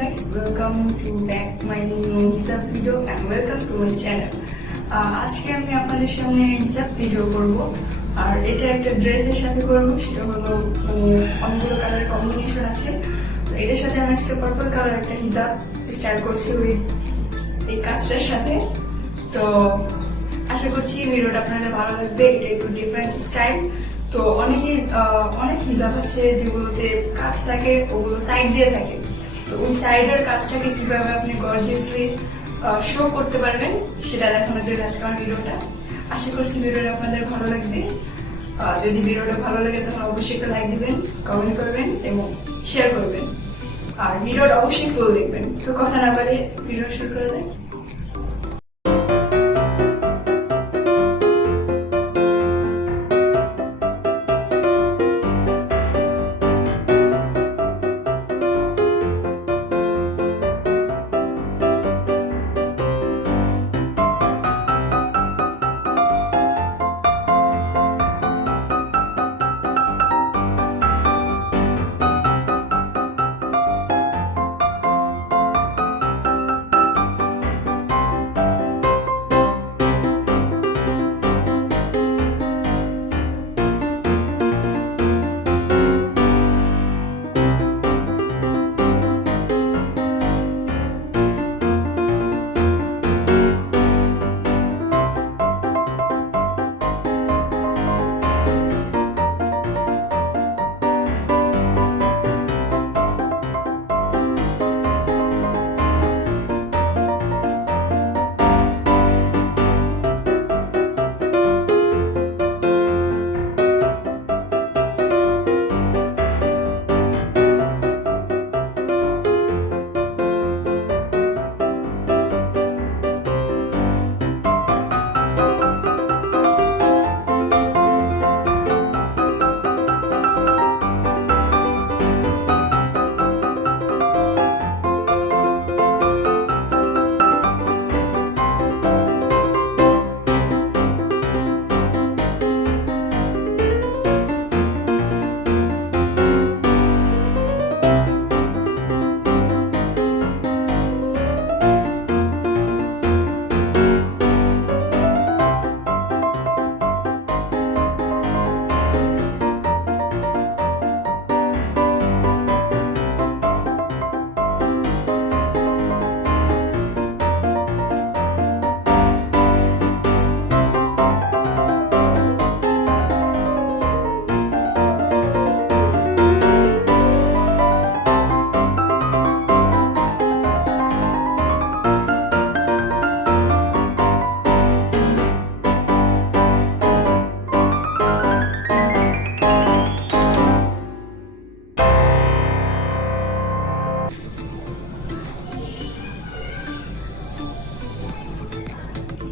guys, welcome to back my new hijab video and welcome to my channel. আজকে আমি আপনাদের সামনে হিজাব ভিডিও করব আর এটা একটা ড্রেসের সাথে করব। সেটা হলো অনেকগুলো কালারের কম্বিনেশন আছে। তো এটার সাথে আমি আজকে পার্পল কালার একটা হিজাব স্টার্ট করছি উইথ এই কাজটার সাথে। তো আশা করছি ভিডিওটা আপনাদের ভালো লাগবে। এটা একটু ডিফারেন্ট স্টাইল। তো অনেক হিজাব আছে যেগুলোতে কাজ থাকে, ওগুলো সাইড দিয়ে থাকে। তো ওই সাইডের কাজটাকে কিভাবে আপনি গর্জিয়াসলি শো করতে পারবেন সেটা দেখানোর জন্য আজকে আমার ভিডিওটা। আশা করছি ভিডিওটা আপনাদের ভালো লাগবে। যদি ভিডিওটা ভালো লাগে তাহলে অবশ্যই একটা লাইক দিবেন, কমেন্ট করবেন এবং শেয়ার করবেন। আর ভিডিওটা অবশ্যই ফুল দেখবেন। তো কথা না বাড়িয়ে ভিডিও শুরু করা যায়।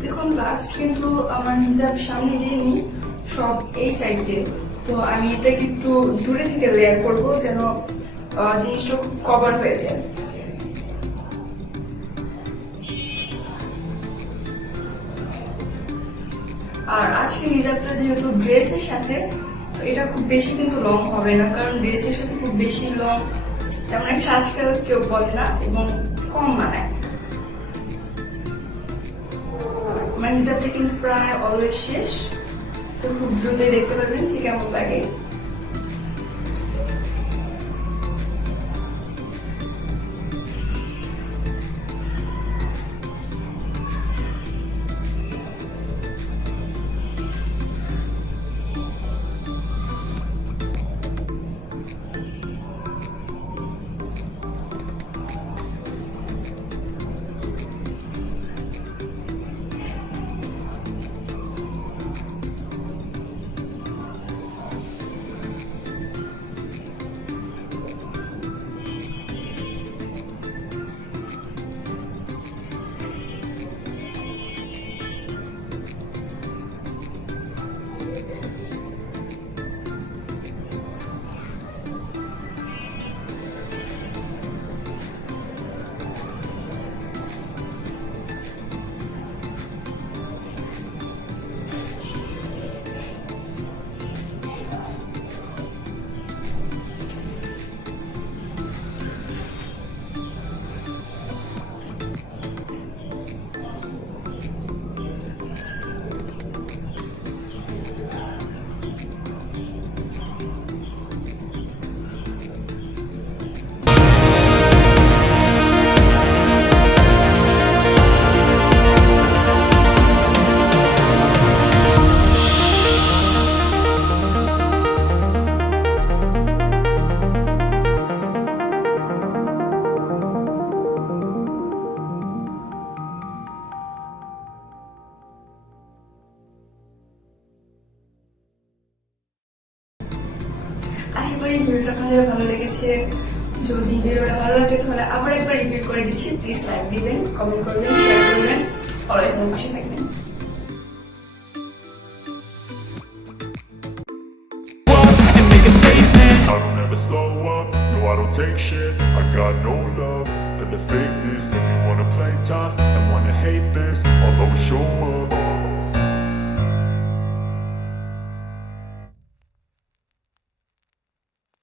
দেখুন লাস্ট কিন্তু আমার হিজাব সামনে দিয়ে নি, সব এই সাইড দিয়ে। তো আমি এটাকে একটু দূরে থেকে লেয়ার করব যেন জিনিসটা খুব কভার হয়ে যায়। আর আজকে হিজাবটা যেহেতু ড্রেসের সাথে, তো এটা খুব বেশি কিন্তু লং হবে না, কারণ ড্রেসের সাথে খুব বেশি লং তেমন একটা আজকাল কেউ বলে না এবং কম মানায়। আমার হিজাবটা কিন্তু প্রায় অলওয়েজ শেষ। তো খুব দ্রুতই দেখতে পারবেন যে কেমন লাগে। আশা করি ভিডিওটা আপনাদের ভালো লেগেছে। যদি ভিডিওটা ভালো লাগে তাহলে আবার একবার রিপিট করে দিচ্ছি, প্লিজ লাইক দিবেন, কমেন্ট করবেন, শেয়ার করবেন, অলওয়েজ আমার পাশে থাকবেন। And make a statement. I don't ever slow up, no I don't take shit. I got no love for the fakeness. If you wanna play tough and wanna hate this, I'll always show up.